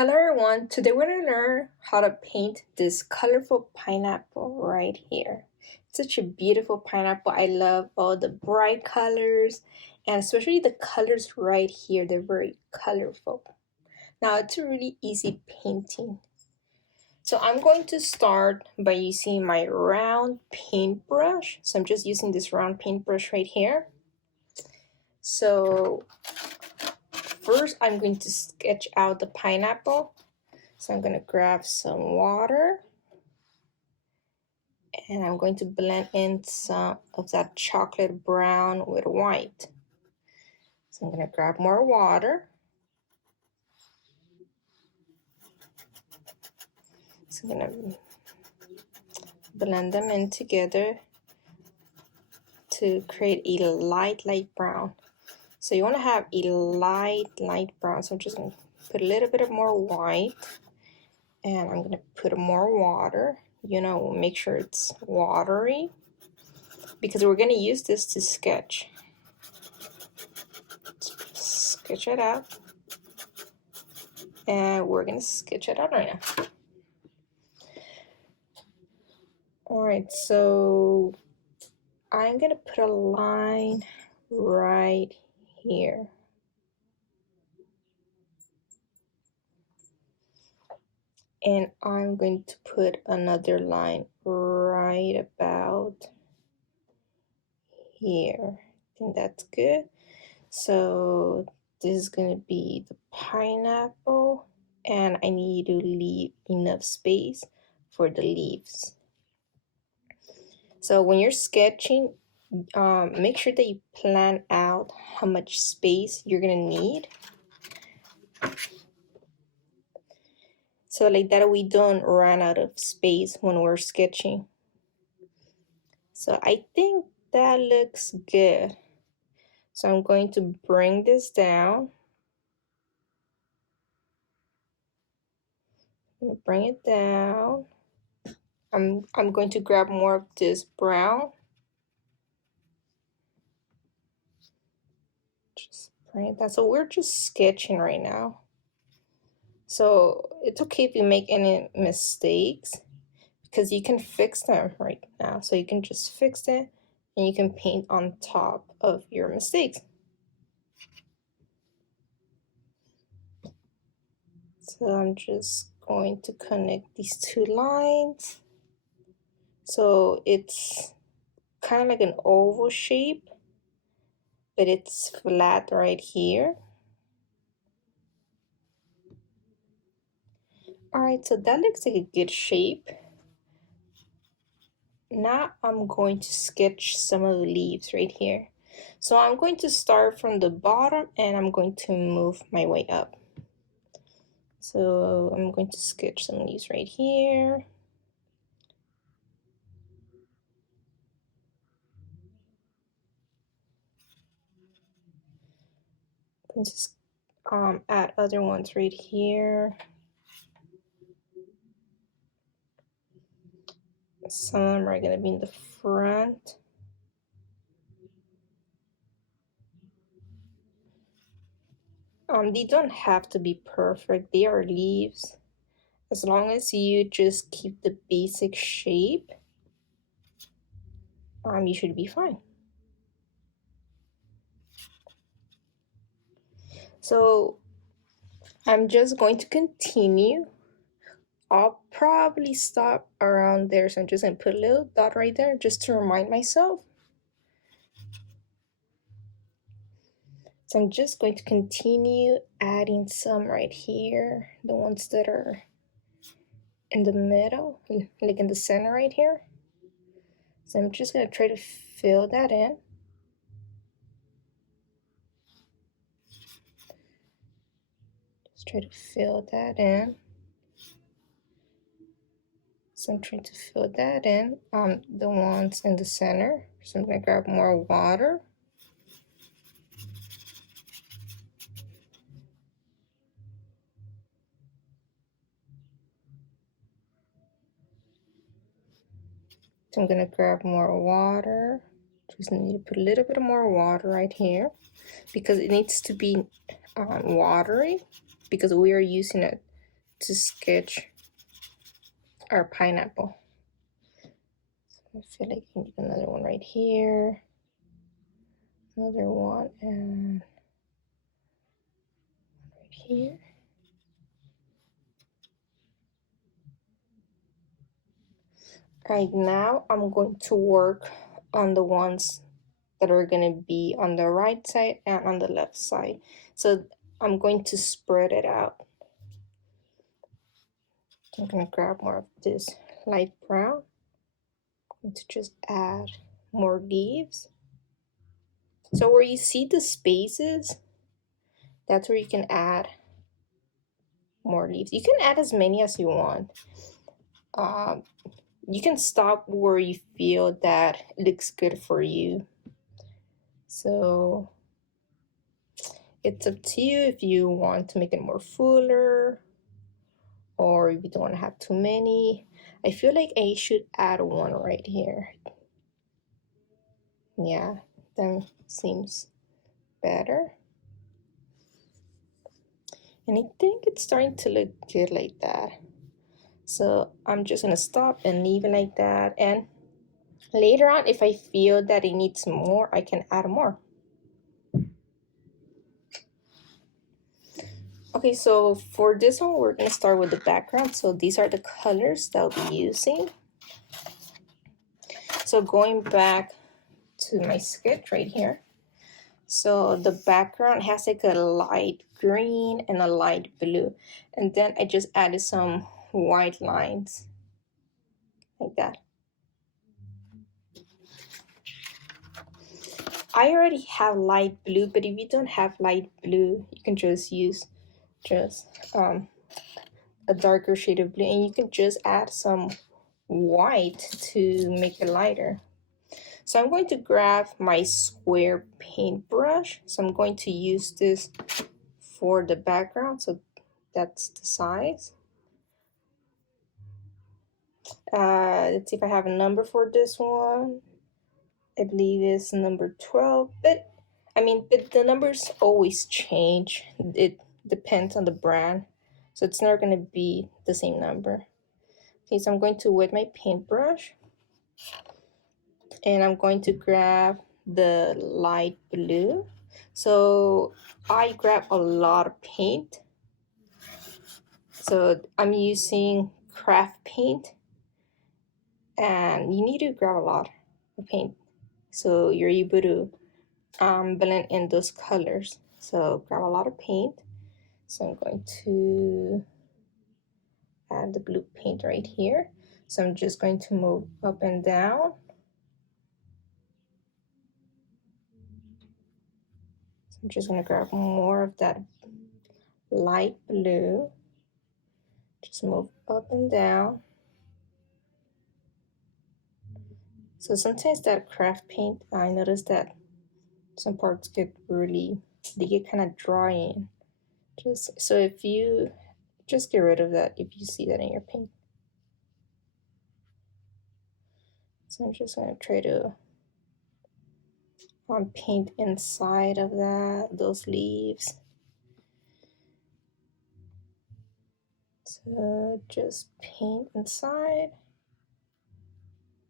Hello everyone, today we're going to learn how to paint this colorful pineapple right here. It's such a beautiful pineapple. I love all the bright colors and especially the colors right here. They're very colorful. Now it's a really easy painting. So I'm going to start by using my round paintbrush. So I'm just using this round paintbrush right here. So first I'm going to sketch out the pineapple. So I'm going to grab some water and I'm going to blend in some of that chocolate brown with white. So I'm going to grab more water. So I'm going to blend them in together to create a light brown. So you want to have a light brown. So I'm just going to put a little bit of more white and I'm going to put more water. You know, make sure it's watery because we're going to use this to sketch. Sketch it out. And we're going to sketch it out right now. Alright, so I'm going to put a line right here. And I'm going to put another line right about here. I think that's good. So this is going to be the pineapple, and I need to leave enough space for the leaves. So when you're sketching, make sure that you plan out how much space you're going to need. So like that we don't run out of space when we're sketching. So I think that looks good. So I'm going to bring this down. I'm going to bring it down. I'm going to grab more of this brown. Just bring it down. So we're just sketching right now. So it's okay if you make any mistakes because you can fix them right now. So you can just fix it and you can paint on top of your mistakes. So I'm just going to connect these two lines. So it's kind of like an oval shape, but it's flat right here. Alright, so that looks like a good shape. Now I'm going to sketch some of the leaves right here. So I'm going to start from the bottom and I'm going to move my way up. So I'm going to sketch some leaves right here. I'm going to add other ones right here. Some of them are going to be in the front. They don't have to be perfect. They are leaves. As long as you just keep the basic shape, you should be fine. So I'm just going to continue. I'll probably stop around there. So I'm just going to put a little dot right there just to remind myself. So I'm just going to continue adding some right here, the ones that are in the middle, like in the center right here. So I'm just going to try to fill that in. Just try to fill that in. So I'm trying to fill that in, the ones in the center. So I'm going to grab more water. So I'm going to grab more water. Just need to put a little bit more water right here because it needs to be watery because we are using it to sketch our pineapple. I feel like I need another one right here, another one, and right here. Right now, I'm going to work on the ones that are going to be on the right side and on the left side. So I'm going to spread it out. I'm going to grab more of this light brown. I'm going to just add more leaves. So where you see the spaces, that's where you can add more leaves. You can add as many as you want. You can stop where you feel that it looks good for you. So it's up to you if you want to make it more fuller or if you don't want to have too many. I feel like I should add one right here. Yeah, that seems better. And I think it's starting to look good like that. So I'm just gonna stop and leave it like that. And later on, if I feel that it needs more, I can add more. Okay, so for this one, we're gonna start with the background. So these are the colors that I'll be using. So going back to my sketch right here. So the background has like a light green and a light blue. And then I just added some white lines like that. I already have light blue, but if you don't have light blue, you can just use a darker shade of blue, and you can just add some white to make it lighter. So I'm going to grab my square paintbrush. So I'm going to use this for the background. So that's the size. Let's see if I have a number for this one. I believe it's number 12, but the numbers always change. It depends on the brand, so it's never going to be the same number. Okay, so I'm going to wet my paintbrush, and I'm going to grab the light blue. So I grab a lot of paint. So I'm using craft paint, and you need to grab a lot of paint so you're able to blend in those colors. So grab a lot of paint. So I'm going to add the blue paint right here. So I'm just going to move up and down. So I'm just going to grab more of that light blue. Just move up and down. So sometimes that craft paint, I notice that some parts get they get kind of dry. So if you just get rid of that if you see that in your paint. So I'm just going to try to paint inside of those leaves. So just paint inside.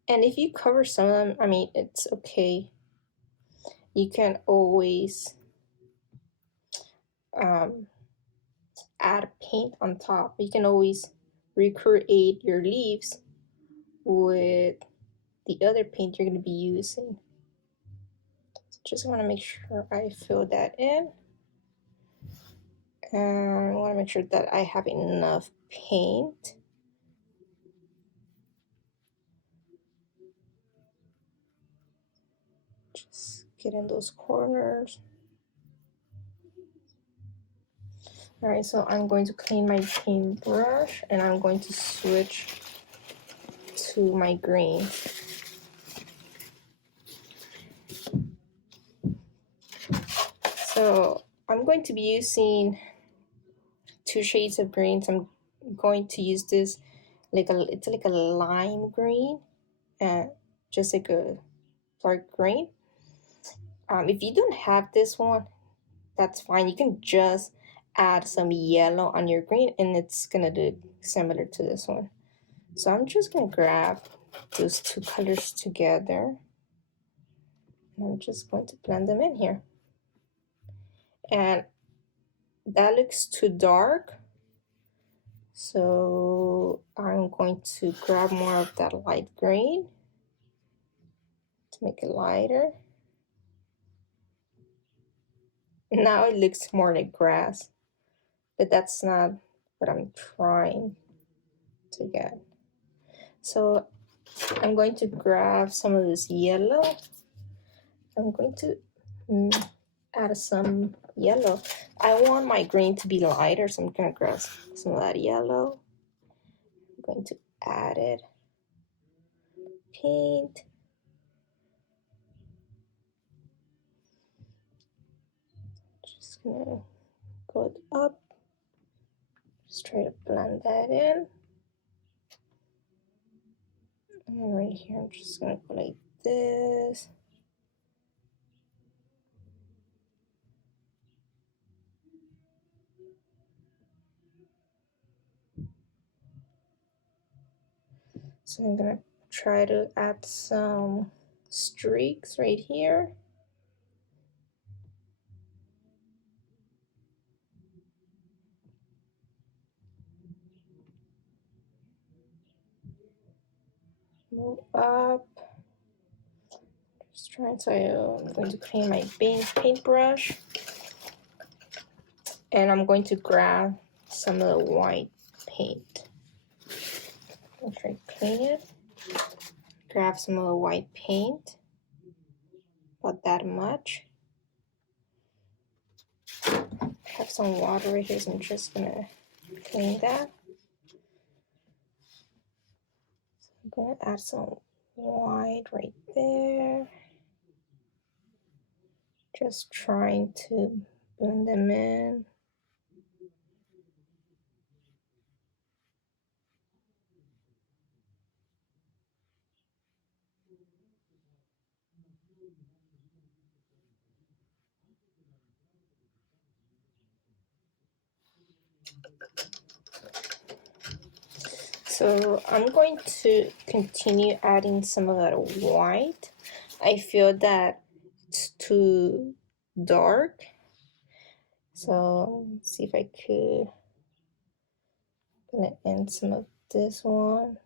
And if you cover some of them, it's okay. You can always add paint on top. You can always recreate your leaves with the other paint you're going to be using. So just want to make sure I fill that in. And I want to make sure that I have enough paint. Just get in those corners. All right, so I'm going to clean my paintbrush and I'm going to switch to my green. So I'm going to be using 2 shades of greens. I'm going to use this it's like a lime green and just like a dark green. If you don't have this one, that's fine. You can just add some yellow on your green, and it's gonna do similar to this one. So I'm just gonna grab those two colors together, and I'm just going to blend them in here. And that looks too dark, so I'm going to grab more of that light green to make it lighter. Now it looks more like grass, but that's not what I'm trying to get. So I'm going to grab some of this yellow. I'm going to add some yellow. I want my green to be lighter, so I'm gonna grab some of that yellow. I'm going to add it. Paint. Just gonna go up. Just try to blend that in. And right here, I'm just gonna go like this. So I'm gonna try to add some streaks right here. Move up. Just trying to, I'm going to clean my paintbrush. And I'm going to grab some of the white paint. I'll try to clean it. Grab some of the white paint. About that much. I have some water right here, so I'm just gonna clean that. I'm gonna add some white right there. Just trying to blend them in. So I'm going to continue adding some of that white. I feel that it's too dark. So let's see if I could. I'm gonna end some of this one.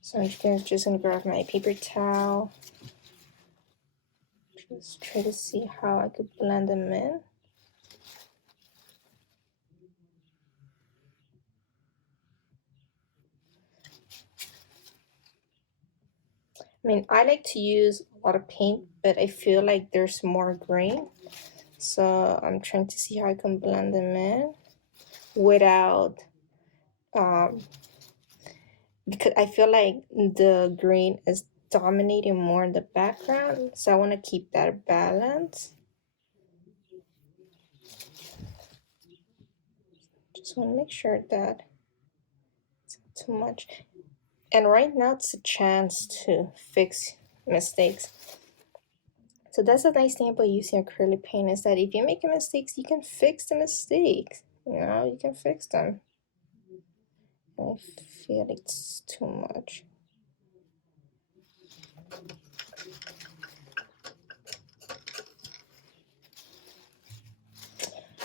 So I'm just gonna grab my paper towel. Just try to see how I could blend them in. I mean, I like to use a lot of paint, but I feel like there's more green. So I'm trying to see how I can blend them in without, because I feel like the green is dominating more in the background. So I want to keep that balance. Just want to make sure that it's not too much. And right now it's a chance to fix mistakes. So that's the nice thing about using acrylic paint, is that if you make mistakes, you can fix the mistakes. You know, you can fix them. I feel it's too much.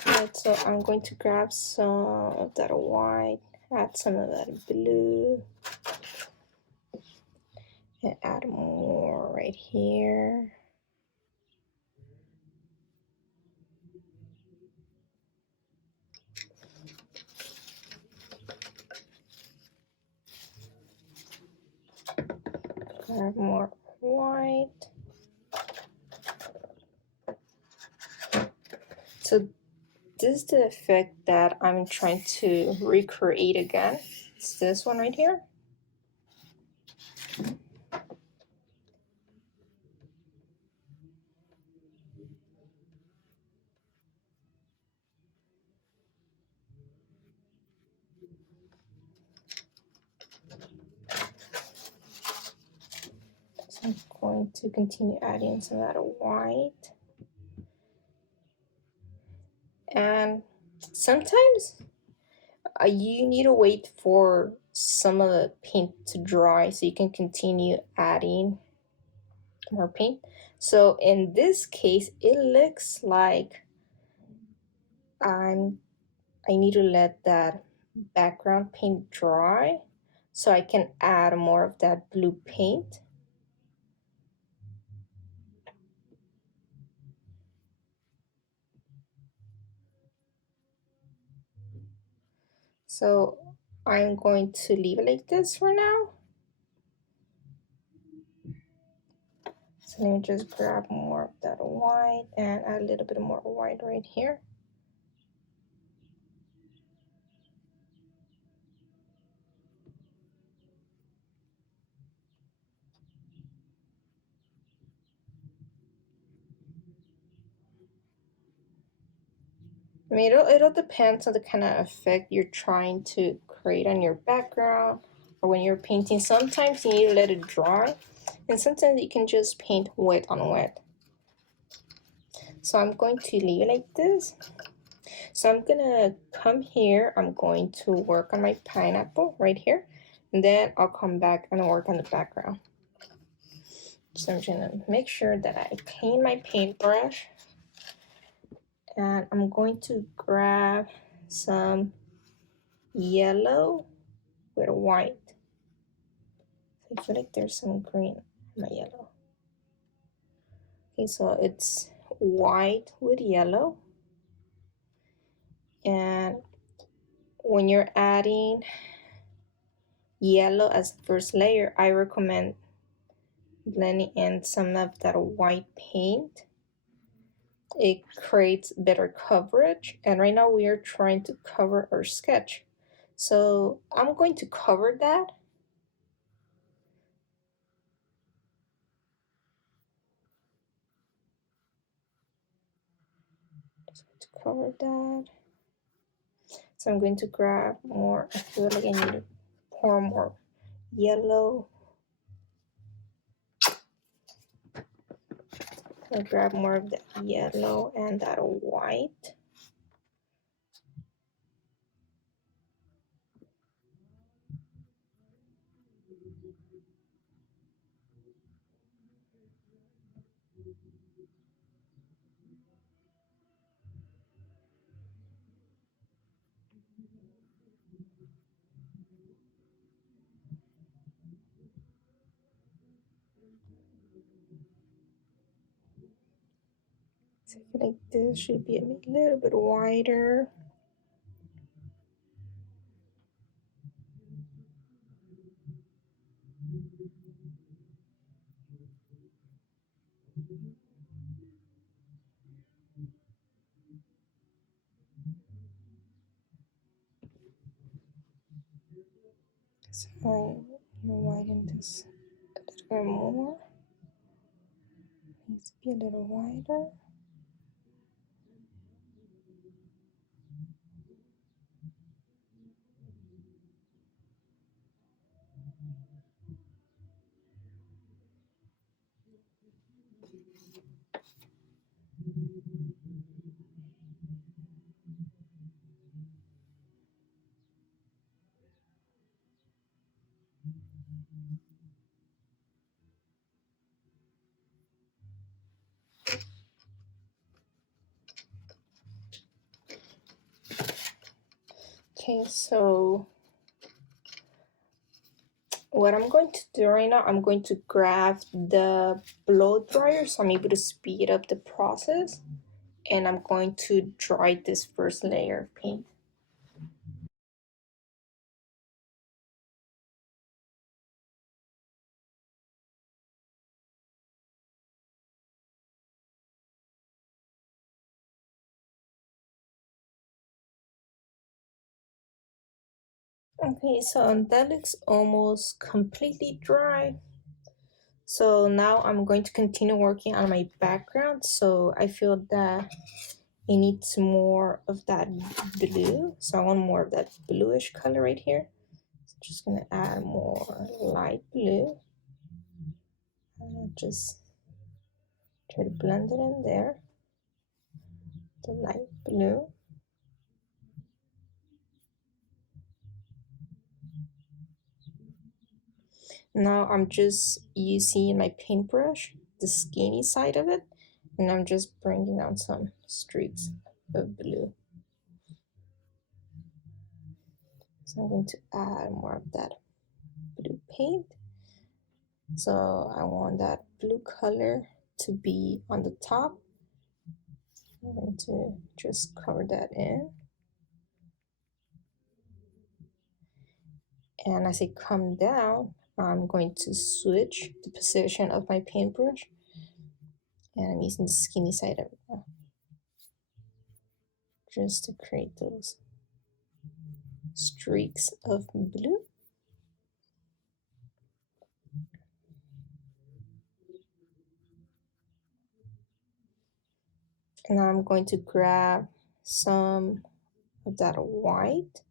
Right, so I'm going to grab some of that white, add some of that blue, and add more right here. Grab more white. So this is the effect that I'm trying to recreate again. It's this one right here. So I'm going to continue adding some of that white. And sometimes you need to wait for some of the paint to dry so you can continue adding more paint. So in this case, it looks like I need to let that background paint dry so I can add more of that blue paint. So I'm going to leave it like this for now. So let me just grab more of that white and add a little bit more white right here. I mean, it all depends on the kind of effect you're trying to create on your background or when you're painting. Sometimes you need to let it dry, and sometimes you can just paint wet on wet. So I'm going to leave it like this. So I'm gonna come here, I'm going to work on my pineapple right here, and then I'll come back and work on the background. So I'm gonna make sure that I clean my paintbrush, and I'm going to grab some yellow with white. I feel like there's some green in my yellow. Okay, so it's white with yellow. And when you're adding yellow as the first layer, I recommend blending in some of that white paint. It creates better coverage, and right now we are trying to cover our sketch. So I'm going to cover that. To cover that. So I'm going to grab more, I feel like I need to pour more yellow. I'll grab more of that yellow and that white. So I feel like this should be a little bit wider. So I'm gonna widen this a little bit more. Needs to be a little wider. Okay, so what I'm going to do right now, I'm going to grab the blow dryer so I'm able to speed up the process, and I'm going to dry this first layer of paint. Okay, so that looks almost completely dry. So now I'm going to continue working on my background. So I feel that it needs more of that blue. So I want more of that bluish color right here. So just gonna add more light blue. Just try to blend it in there. The light blue. Now I'm just using my paintbrush, the skinny side of it, and I'm just bringing down some streaks of blue. So I'm going to add more of that blue paint. So I want that blue color to be on the top. I'm going to just cover that in. And as I come down, I'm going to switch the position of my paintbrush, and I'm using the skinny side of it now, just to create those streaks of blue. And now I'm going to grab some of that white.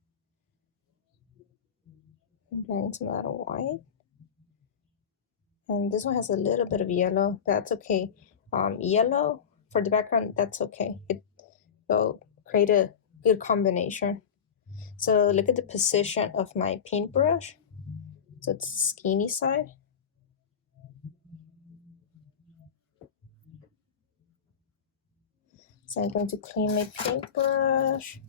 I'm grabbing some of that white. And this one has a little bit of yellow. That's okay. Yellow for the background, that's okay. It will create a good combination. So look at the position of my paintbrush. So it's the skinny side. So I'm going to clean my paintbrush.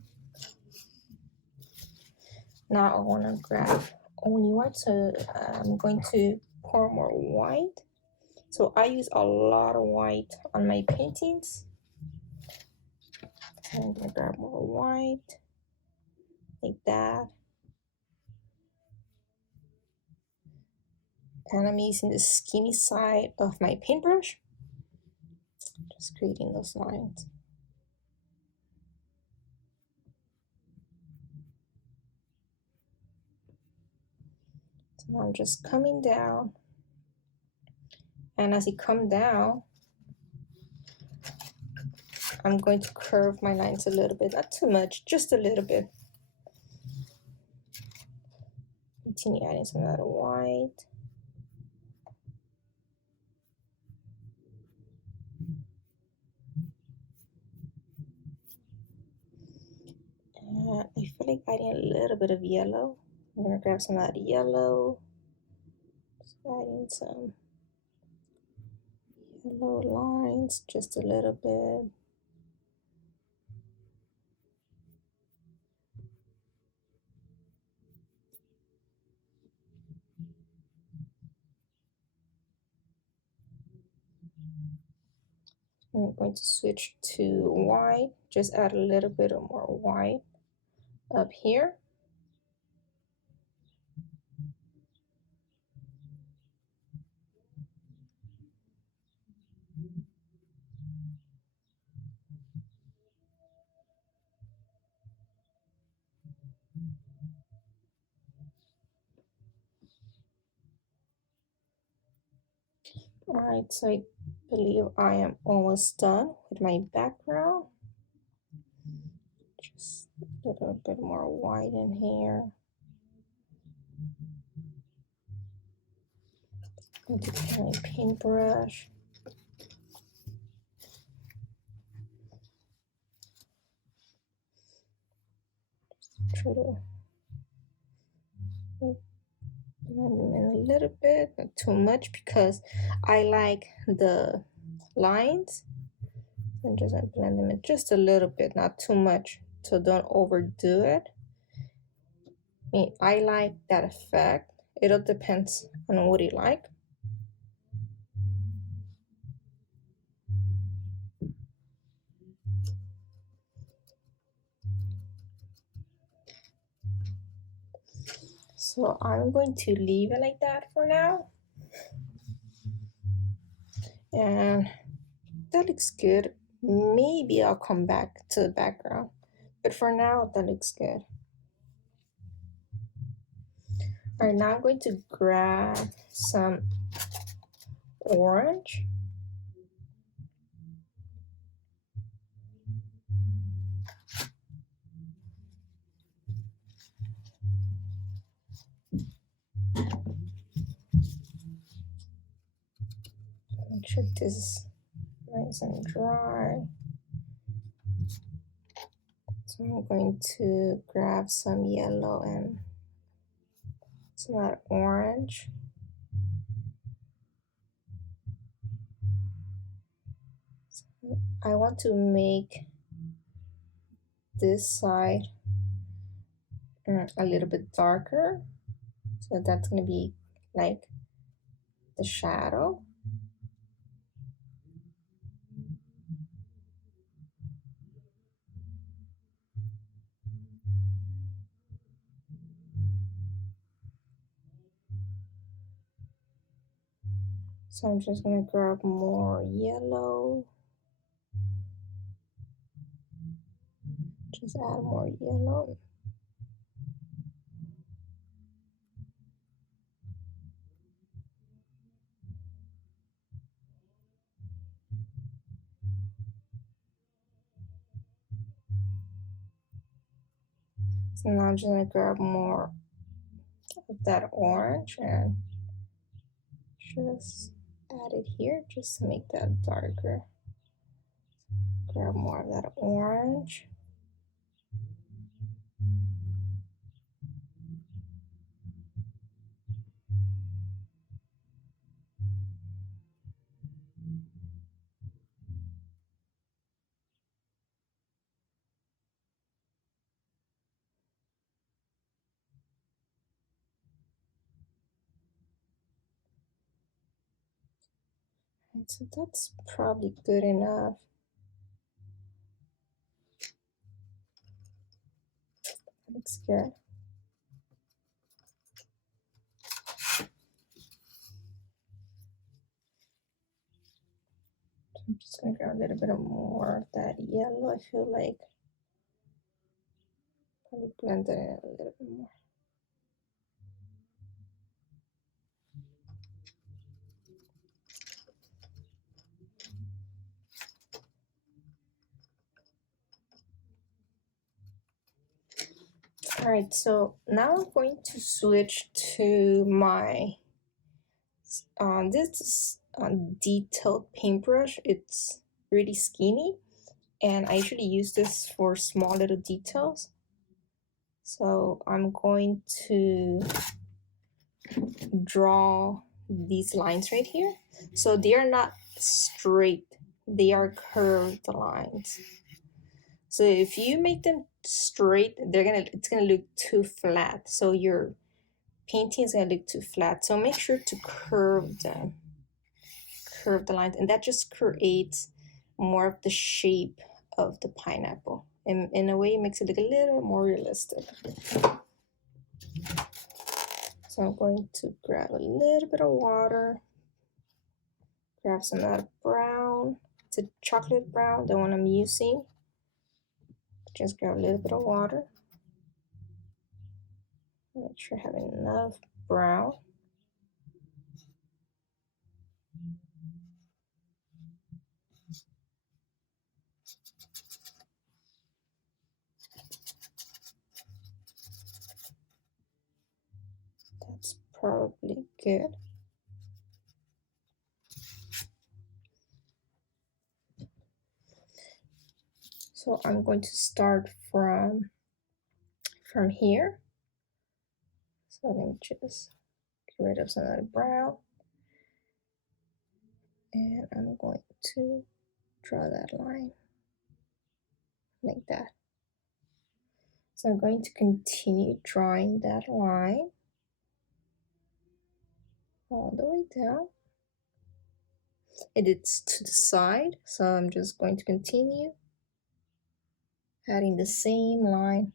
Now I want to grab only white, so I'm going to pour more white. So I use a lot of white on my paintings. So I'm going to grab more white, like that. And I'm using the skinny side of my paintbrush, just creating those lines. So now I'm just coming down, and as you come down, I'm going to curve my lines a little bit, not too much, just a little bit. Continue adding some other white. And I feel like adding a little bit of yellow. I'm gonna grab some of that yellow. Just adding some yellow lines, just a little bit. I'm going to switch to white, just add a little bit of more white up here. All right, so I believe I am almost done with my background. Just a little bit more white in here. I'm going to take my paintbrush. Try to blend them in a little bit, not too much, because I like the lines. And just blend them in just a little bit, not too much, so don't overdo it. I mean, I like that effect. It all depends on what you like. So I'm going to leave it like that for now. And that looks good. Maybe I'll come back to the background, but for now, that looks good. All right, now I'm going to grab some orange. Make sure this is nice and dry. So I'm going to grab some yellow and some of that orange. I want to make this side a little bit darker, so that's gonna be like the shadow. So I'm just gonna grab more yellow, just add more yellow. So now I'm just gonna grab more of that orange and just add it here just to make that darker. Grab more of that orange. Right, so that's probably good enough. Looks good. I'm just gonna grab a little bit of more of that yellow. I feel like probably blend it in a little bit more. All right, so now I'm going to switch to my this detailed paintbrush. It's really skinny, and I usually use this for small little details. So I'm going to draw these lines right here. So they are not straight, they are curved lines. So if you make them straight, it's gonna look too flat. So your painting is gonna look too flat. So make sure to curve the lines, and that just creates more of the shape of the pineapple. And in a way, it makes it look a little more realistic. So I'm going to grab a little bit of water, grab some of that brown. It's a chocolate brown, the one I'm using. Just grab a little bit of water. Make sure I have enough brown. That's probably good. So I'm going to start from here. So let me just get rid of some of the brown. And I'm going to draw that line like that. So I'm going to continue drawing that line all the way down. And it's to the side, so I'm just going to continue adding the same line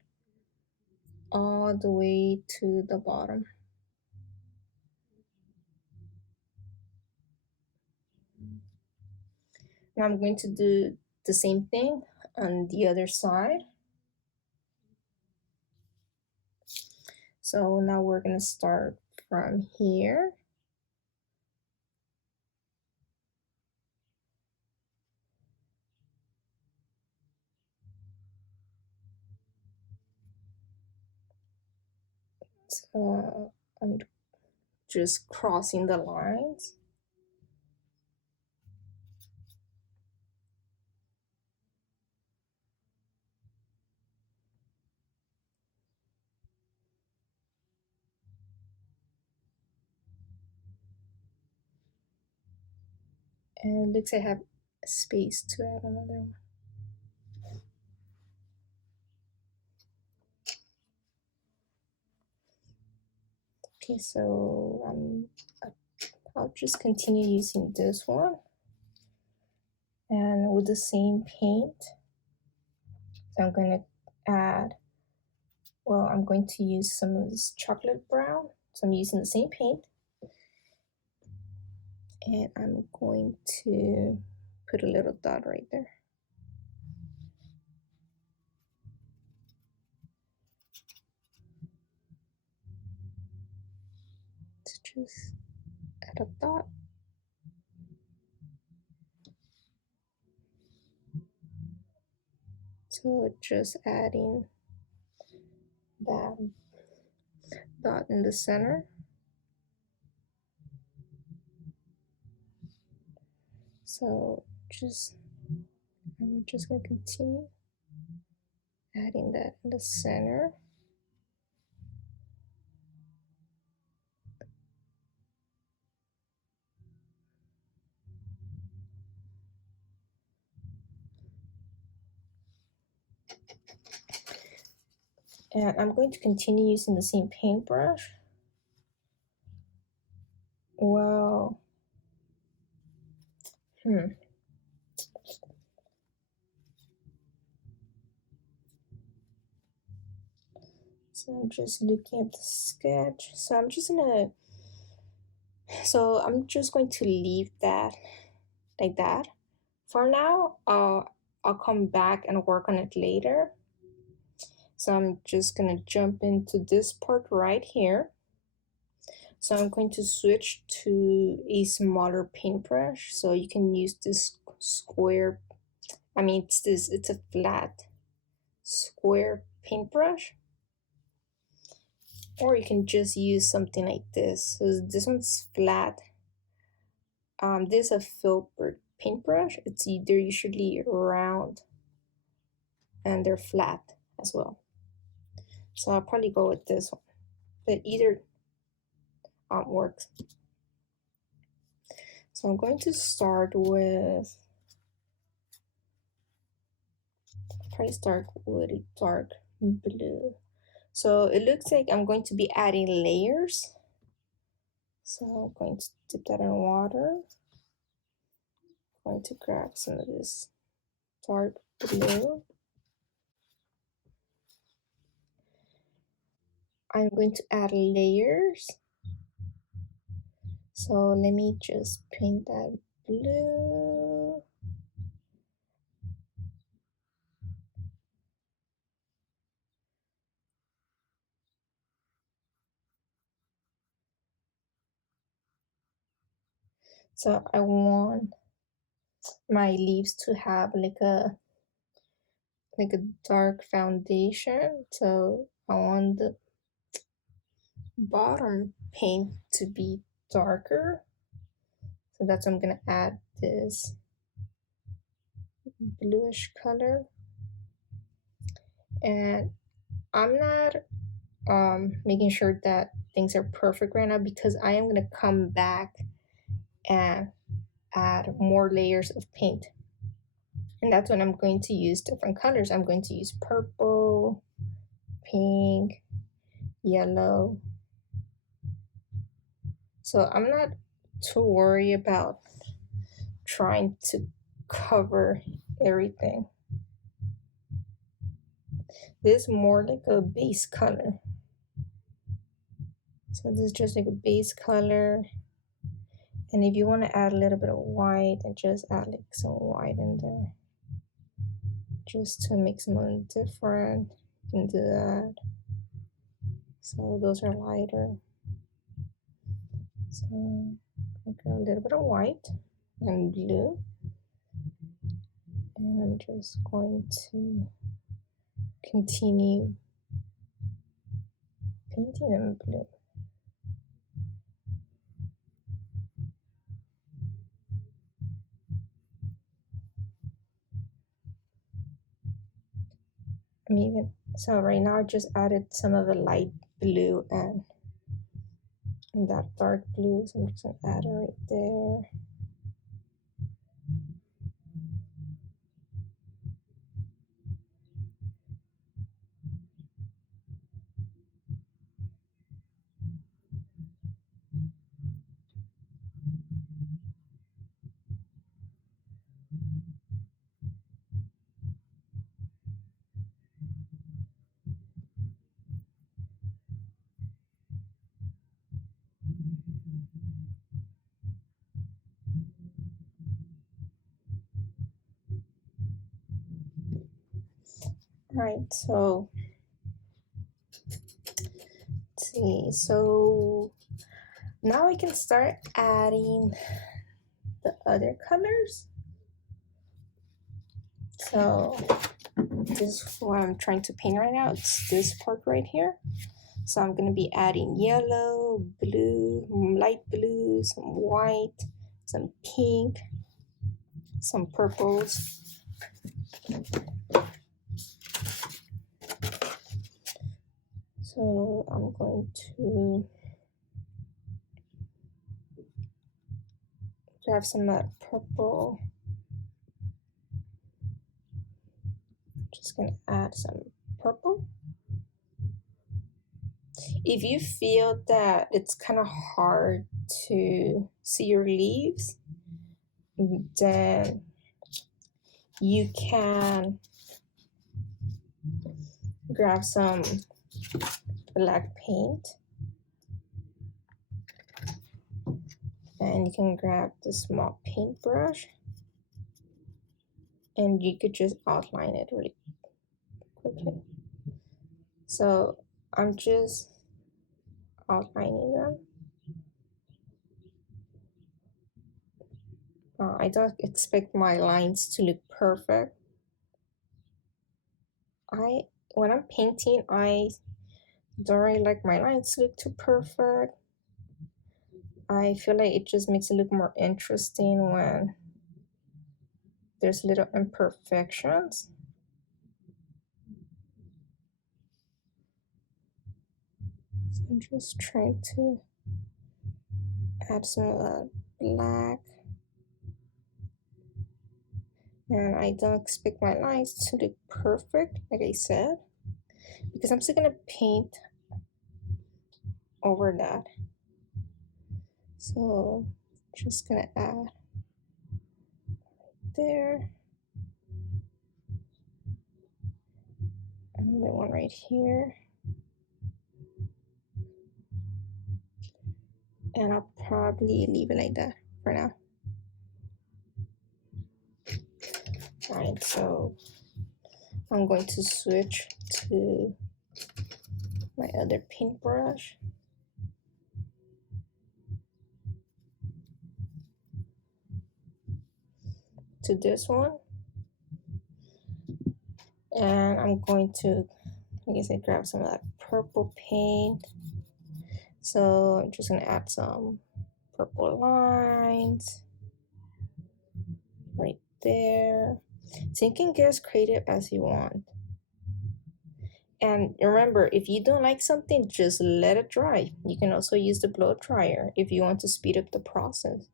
all the way to the bottom. Now I'm going to do the same thing on the other side. So now we're going to start from here. So I'm just crossing the lines. And it looks like I have space to add another one. Okay, so I'll just continue using this one, and with the same paint, so I'm going to add, well, I'm going to use some of this chocolate brown. So I'm using the same paint, and I'm going to put a little dot right there. To just add a dot. So just adding that dot in the center. So I'm just going to continue adding that in the center. And I'm going to continue using the same paintbrush. Well, So I'm just looking at the sketch. So I'm just going to leave that like that. For now, I'll come back and work on it later. So I'm just gonna jump into this part right here. So I'm going to switch to a smaller paintbrush. So you can use this square, it's a flat square paintbrush. Or you can just use something like this. So this one's flat. This is a filbert paintbrush. They're usually round and they're flat as well. So I'll probably go with this one, but either works. So I'm going to start with, probably start with a dark blue. So it looks like I'm going to be adding layers. So I'm going to dip that in water. I'm going to grab some of this dark blue. I'm going to add layers. So let me just paint that blue. So I want my leaves to have like a dark foundation. So I want the bottom paint to be darker. So that's why I'm gonna add this bluish color. And I'm not making sure that things are perfect right now because I am gonna come back and add more layers of paint. And that's when I'm going to use different colors. I'm going to use purple, pink, yellow. So I'm not too worried about trying to cover everything. This is more like a base color. So this is just like a base color. And if you want to add a little bit of white, and just add like some white in there. Just to make something different, you can do that. So those are lighter. So a little bit of white and blue. And I'm just going to continue painting them blue. So right now I just added some of the light blue and that dark blue. So I'm just gonna add it right there. Right, so let's see. So now I can start adding the other colors. So this is what I'm trying to paint right now. It's this part right here. So I'm gonna be adding yellow, blue, light blue, some white, some pink, some purples. So I'm going to grab some of that purple. Just gonna add some purple. If you feel that it's kind of hard to see your leaves, then you can grab some black paint and you can grab the small paintbrush and you could just outline it really quickly. So I'm just outlining them. I don't expect my lines to look perfect. When I'm painting, I don't really like my lines to look too perfect. I feel like it just makes it look more interesting when there's little imperfections. So I'm just trying to add some black. And I don't expect my lines to look perfect, like I said, because I'm still gonna paint over that. So just gonna add there. Another one right here. And I'll probably leave it like that for now. Alright, so I'm going to switch to my other paintbrush. To this one. And I'm going to, like I said, grab some of that purple paint. So I'm just gonna add some purple lines right there. So you can get as creative as you want. And remember, if you don't like something, just let it dry. You can also use the blow dryer if you want to speed up the process.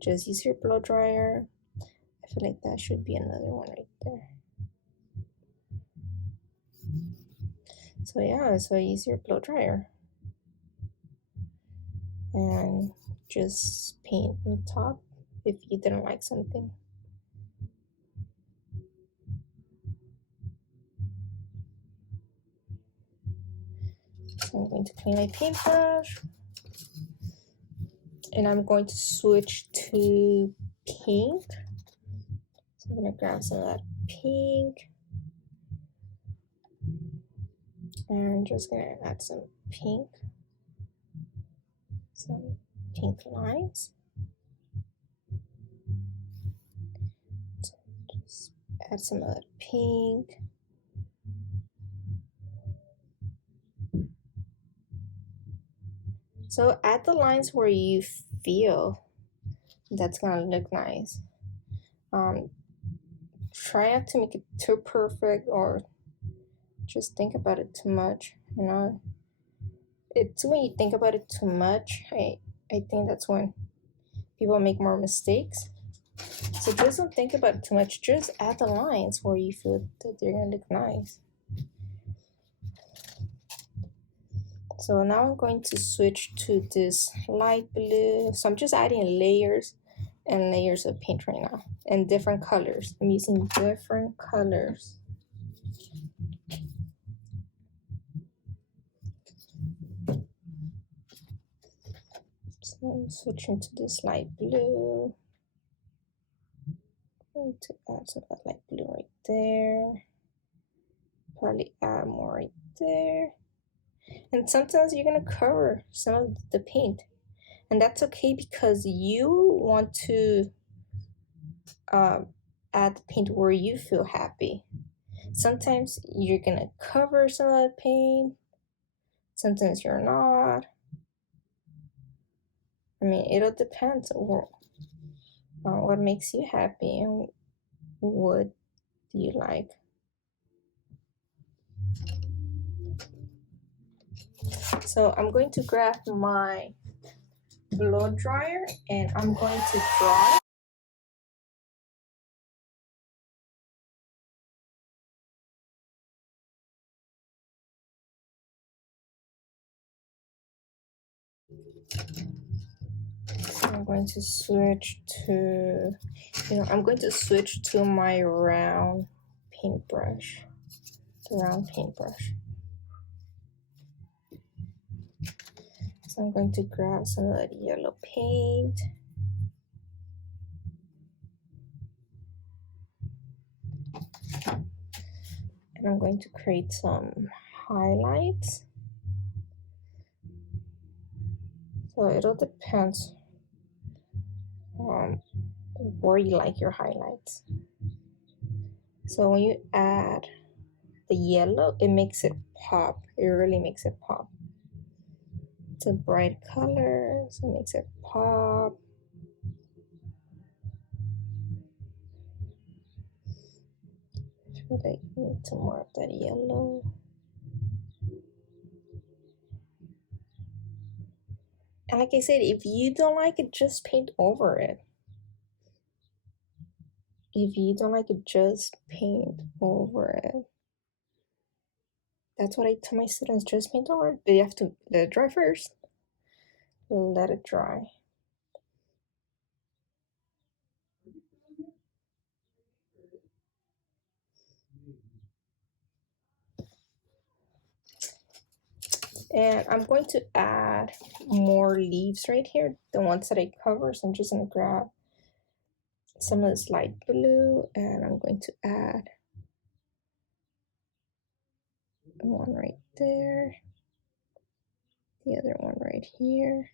Just use your blow dryer. I feel like that should be another one right there. So yeah, so use your blow dryer. And just paint on top if you didn't like something. So I'm going to clean my paintbrush and I'm going to switch to pink. So I'm going to grab some of that pink and just going to add some pink lines. So just add some of that pink. So add the lines where you feel that's gonna look nice. Try not to make it too perfect or just think about it too much, you know. It's when you think about it too much, I think that's when people make more mistakes. So just don't think about it too much. Just add the lines where you feel that they're gonna look nice. So now I'm going to switch to this light blue. So I'm just adding layers and layers of paint right now and different colors. I'm using different colors. So I'm switching to this light blue. I'm going to add some of that light blue right there. probably add more right there. And sometimes you're gonna cover some of the paint, and that's okay because you want to add the paint where you feel happy. Sometimes you're gonna cover some of the paint, sometimes you're not. I mean, it'll depend on what makes you happy and what do you like. So I'm going to grab my blow dryer and I'm going to dry. I'm going to switch to, I'm going to switch to my round paintbrush, the round paintbrush. So I'm going to grab some of that yellow paint. And I'm going to create some highlights. So it'll depend on where you like your highlights. So when you add the yellow, it makes it pop. It really makes it pop. It's a bright color, so it makes it pop. I feel like I need some more of that yellow. And like I said, if you don't like it, just paint over it. If you don't like it, just paint over it. That's what I tell my students, just paint over it. But you have to let it dry first. Let it dry. And I'm going to add more leaves right here, the ones that I cover. So I'm just going to grab some of this light blue and I'm going to add one right there, the other one right here.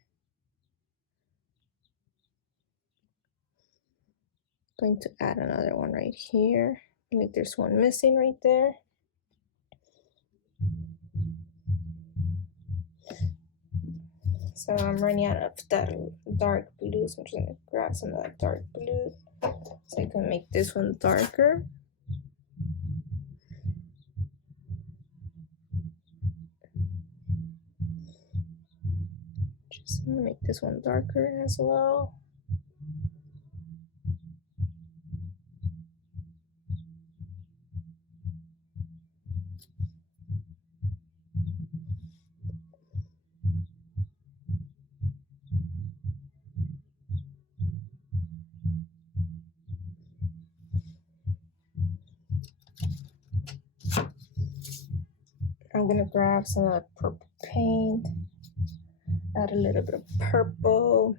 Going to add another one right here. Like there's one missing right there. So I'm running out of that dark blue, so I'm just gonna grab some of that dark blue so I can make this one darker. Just gonna make this one darker as well. I'm gonna grab some of that purple paint, add a little bit of purple.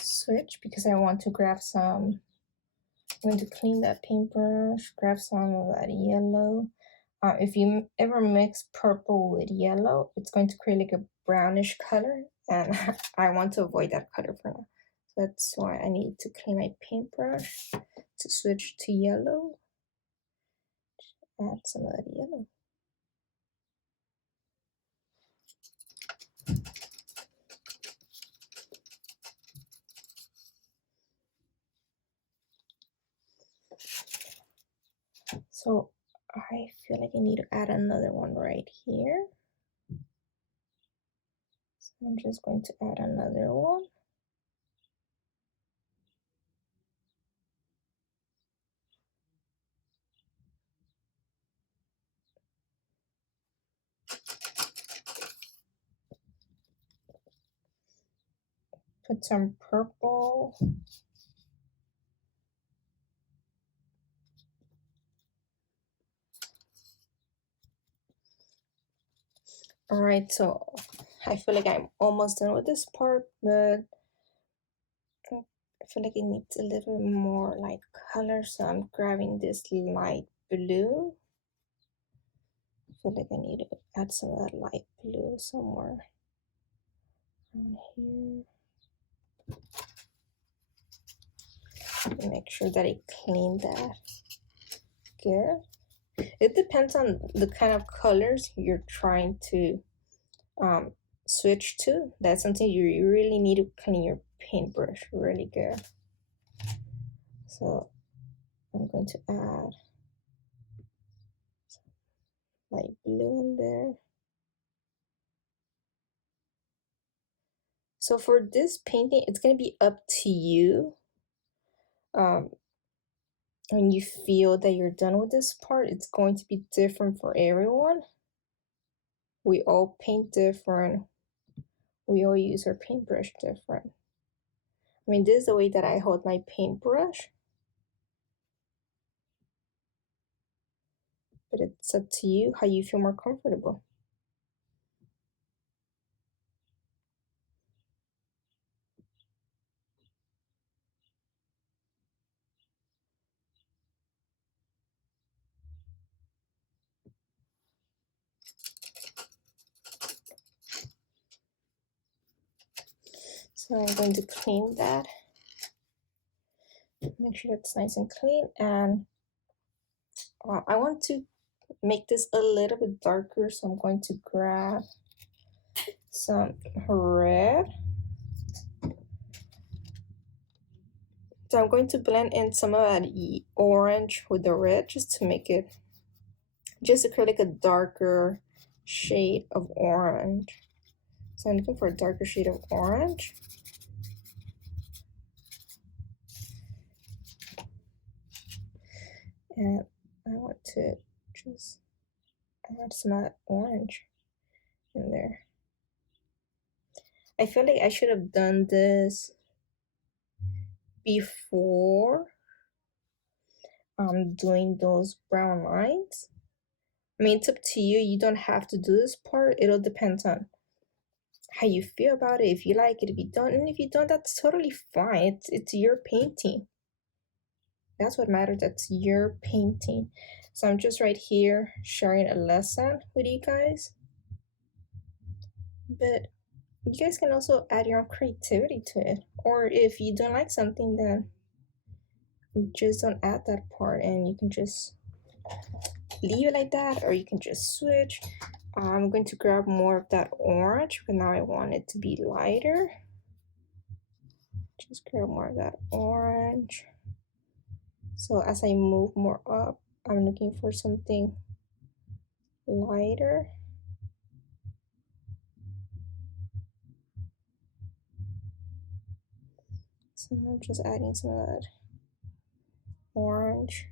Switch because I want to grab some. I'm going to clean that paintbrush, grab some of that yellow. If you ever mix purple with yellow, it's going to create like a brownish color, and I want to avoid that color for now. So that's why I need to clean my paintbrush to switch to yellow. Add some of that yellow. So I feel like I need to add another one right here. So I'm just going to add another one. Put some purple. All right, so I feel like I'm almost done with this part, but I feel like it needs a little bit more light color, so I'm grabbing this light blue. I feel like I need to add some of that light blue somewhere around here. Make sure that I clean that good. It depends on the kind of colors you're trying to switch to. That's something you really need to clean your paintbrush really good. So I'm going to add light blue in there. So for this painting, it's going to be up to you. When you feel that you're done with this part, it's going to be different for everyone. We all paint different. We all use our paintbrush different. I mean, this is the way that I hold my paintbrush. But it's up to you how you feel more comfortable. So I'm going to clean that. Make sure that's nice and clean. And I want to make this a little bit darker, so I'm going to grab some red. So I'm going to blend in some of that orange with the red just to make it, just to create like a darker shade of orange. So I'm looking for a darker shade of orange. And I want to just add some of that orange in there. I feel like I should have done this before doing those brown lines. I mean, it's up to you. You don't have to do this part. It'll depend on how you feel about it. If you like it to be done, and if you don't, that's totally fine. It's your painting. That's what matters. That's your painting. So I'm just right here sharing a lesson with you guys. But you guys can also add your own creativity to it. Or if you don't like something, then you just don't add that part and you can just leave it like that, or you can just switch. I'm going to grab more of that orange, but now I want it to be lighter. Just grab more of that orange. So as I move more up, I'm looking for something lighter. So I'm just adding some of that orange.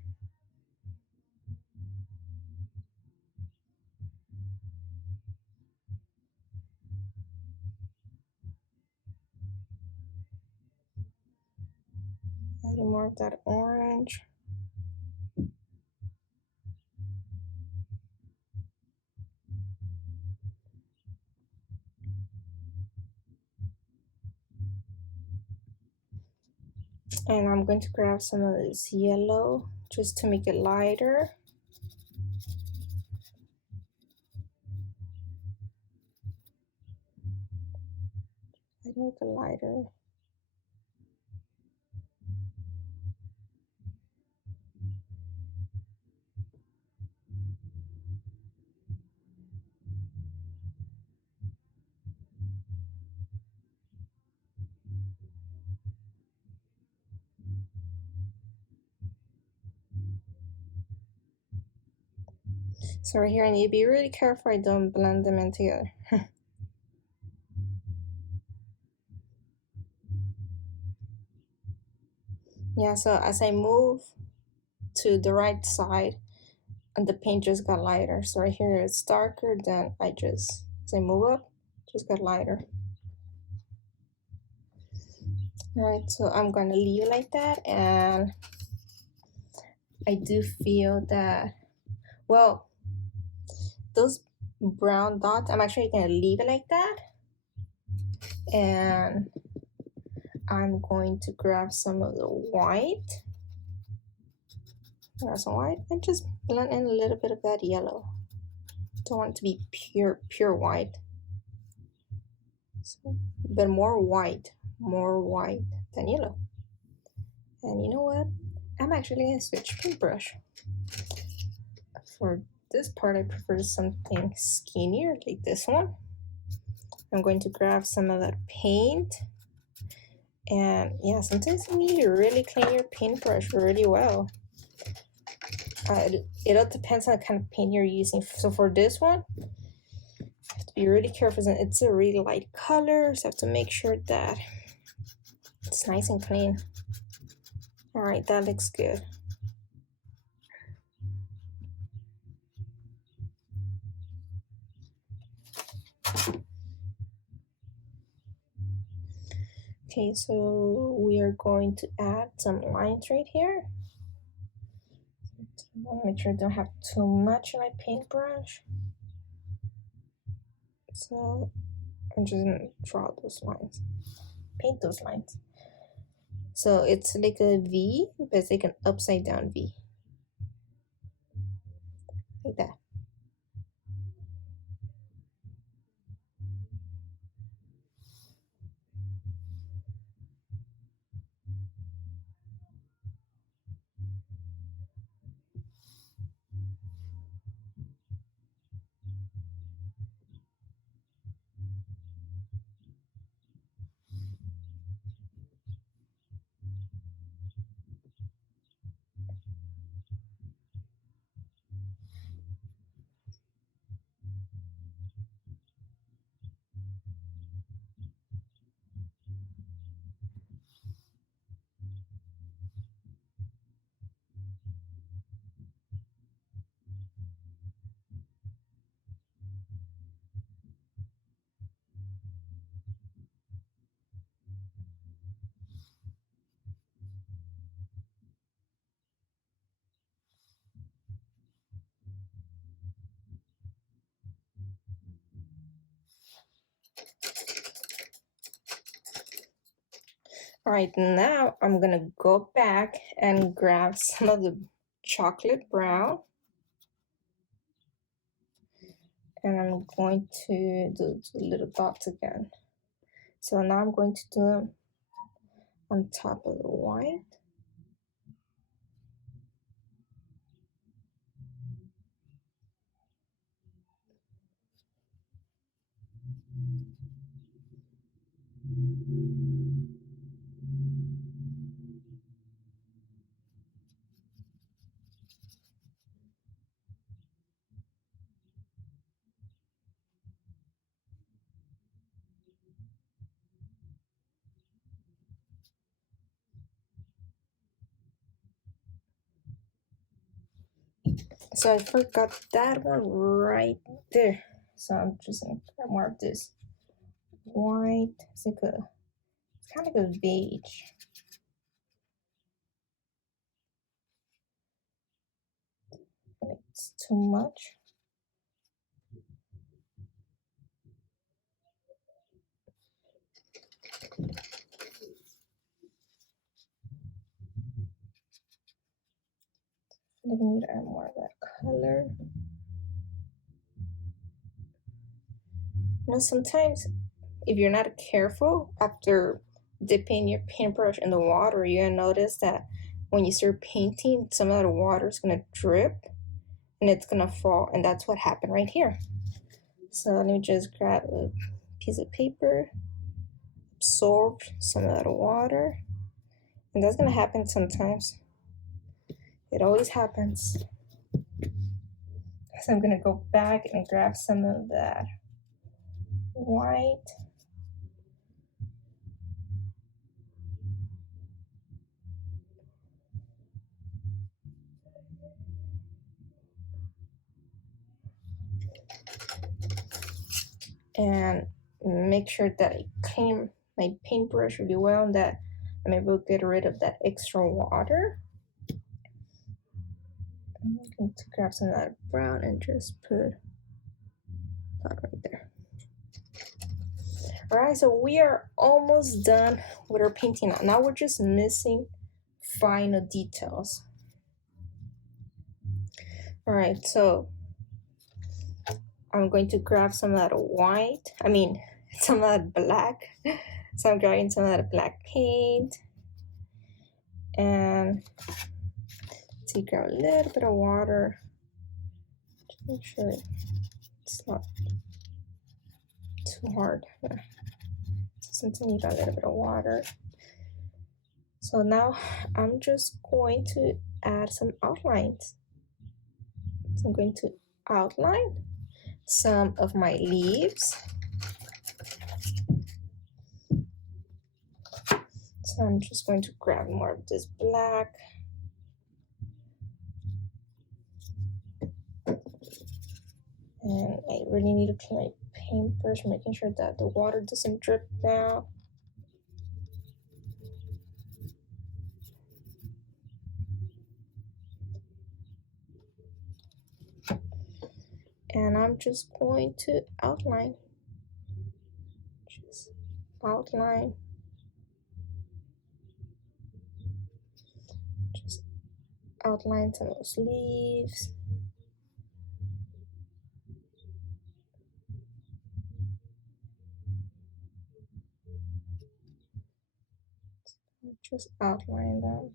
Adding more of that orange. And I'm going to grab some of this yellow just to make it lighter. I make it lighter. So right here I need to be really careful I don't blend them in together. Yeah, so as I move to the right side, and the paint just got lighter. So right here it's darker, then as I move up, just got lighter. All right, so I'm gonna leave it like that, and I do feel that, well, those brown dots. I'm actually gonna leave it like that, and I'm going to grab some of the white. Grab some white and just blend in a little bit of that yellow. Don't want it to be pure white. So, but more white than yellow. And you know what? I'm actually gonna switch paintbrush. For this part, I prefer something skinnier like this one. I'm going to grab some of that paint. And yeah, sometimes you need to really clean your paintbrush really well. It all depends on the kind of paint you're using. So for this one, you have to be really careful. It's a really light color, so I have to make sure that it's nice and clean. All right, that looks good. Okay, so we are going to add some lines right here. I want to make sure I don't have too much on my paintbrush. So I'm just gonna draw those lines, paint those lines. So it's like a V, but it's like an upside down V, like that. All right, now I'm gonna go back and grab some of the chocolate brown, and I'm going to do the little dots again. So now I'm going to do them on top of the white. So I forgot that one right there. So I'm just gonna grab more of this white. It's kind of like a beige. It's too much. I need to add more of that color. You know, sometimes if you're not careful after dipping your paintbrush in the water, you're gonna notice that when you start painting, some of the water is gonna drip and it's gonna fall, and that's what happened right here. So let me just grab a piece of paper, absorb some of that water, and that's gonna happen sometimes. It always happens. So I'm gonna go back and grab some of that white. And make sure that I clean my paintbrush really well and that I'm able to get rid of that extra water. I'm going to grab some of that brown and just put Not right there. All right, so we are almost done with our painting. Now we're just missing final details. All right, so I'm going to grab some of that white, some of that black. So I'm grabbing some of that black paint and to grab a little bit of water to make sure it's not too hard. So since I need a little bit of water. So now I'm just going to add some outlines. So I'm going to outline some of my leaves. So I'm just going to grab more of this black. And I really need to clean my paintbrush, making sure that the water doesn't drip down. And I'm just going to outline. Just outline. Just outline some of those leaves. Just outline them.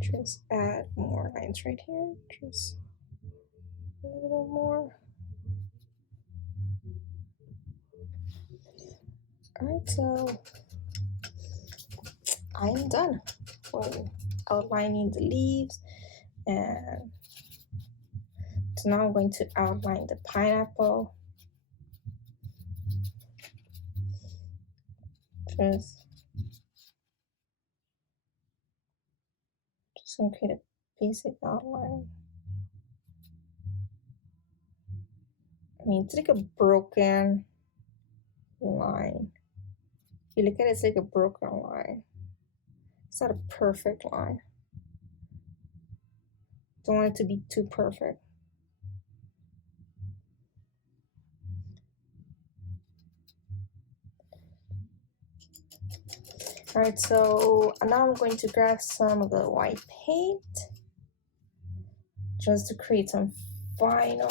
Just add more lines right here. Just a little more. Alright, so I'm done with outlining the leaves, and so now I'm going to outline the pineapple. Just gonna create a basic outline. It's like a broken line. If you look at it, it's like a broken line. It's not a perfect line. Don't want it to be too perfect. All right, so now I'm going to grab some of the white paint just to create some final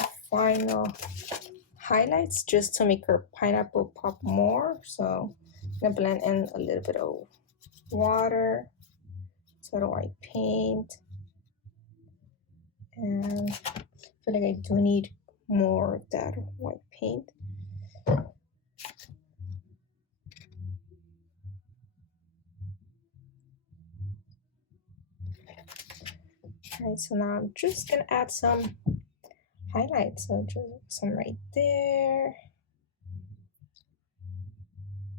highlights, just to make our pineapple pop more. So I'm gonna blend in a little bit of water, sort of white paint, and I feel like I do need more of that white paint. All right, so now I'm just gonna add some highlights. So just some right there.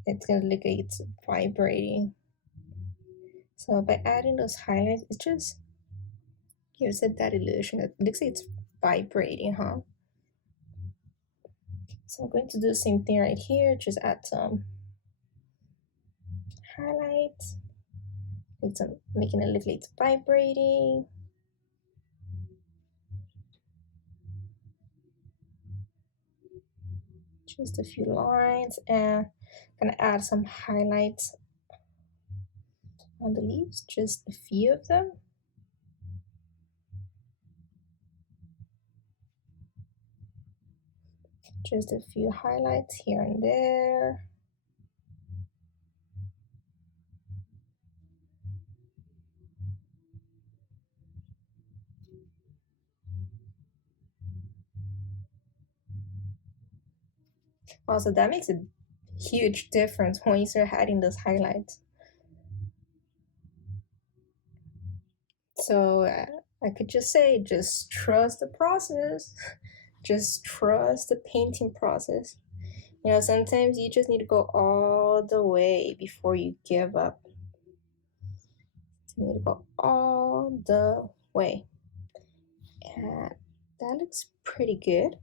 It's gonna look like it's vibrating. So by adding those highlights, it just gives it that illusion. It looks like it's vibrating, huh? So I'm going to do the same thing right here. Just add some highlights. Making it look like it's vibrating. Just a few lines, and I'm gonna add some highlights on the leaves, just a few of them. Just a few highlights here and there. Also, that makes a huge difference when you start adding those highlights. So I could just say, just trust the process. Just trust the painting process. You know, sometimes you just need to go all the way before you give up. You need to go all the way. And that looks pretty good.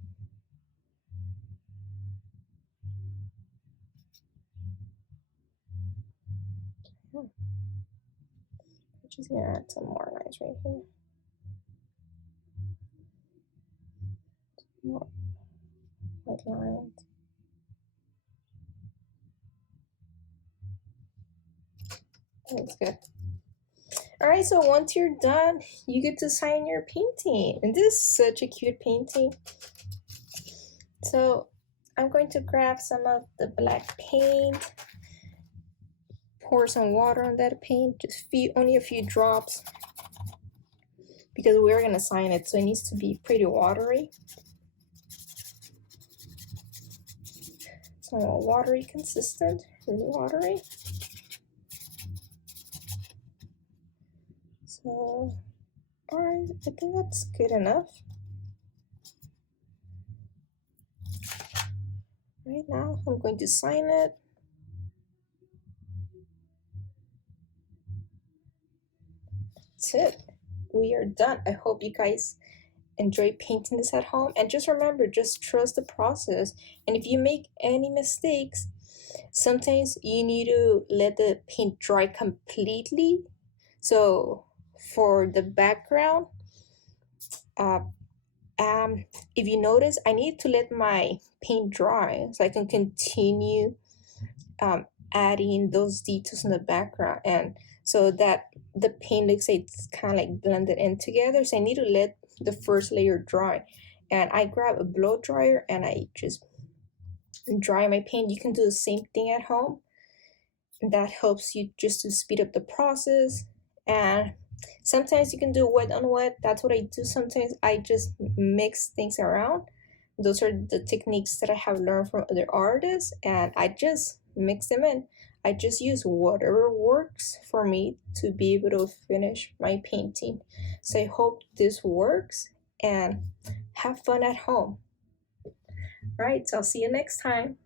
I'm just gonna add some more lines right here. More white lines. That's good. All right, so once you're done, you get to sign your painting. And this is such a cute painting. So I'm going to grab some of the black paint, pour some water on that paint, just only a few drops, because we're gonna sign it, so it needs to be pretty watery. So watery consistent, really watery. So, all right, I think that's good enough. Right now, I'm going to sign it. That's it. We are done. I hope you guys enjoy painting this at home. And just remember, just trust the process. And if you make any mistakes, sometimes you need to let the paint dry completely. So for the background, if you notice, I need to let my paint dry so I can continue adding those details in the background, and so that the paint looks like it's kind of like blended in together. So I need to let the first layer dry, and I grab a blow dryer and I just dry my paint. You can do the same thing at home. That helps you just to speed up the process. And sometimes you can do wet on wet. That's what I do. Sometimes I just mix things around. Those are the techniques that I have learned from other artists, and I just mix them in. I just use whatever works for me to be able to finish my painting. So I hope this works, and have fun at home. All right, so I'll see you next time.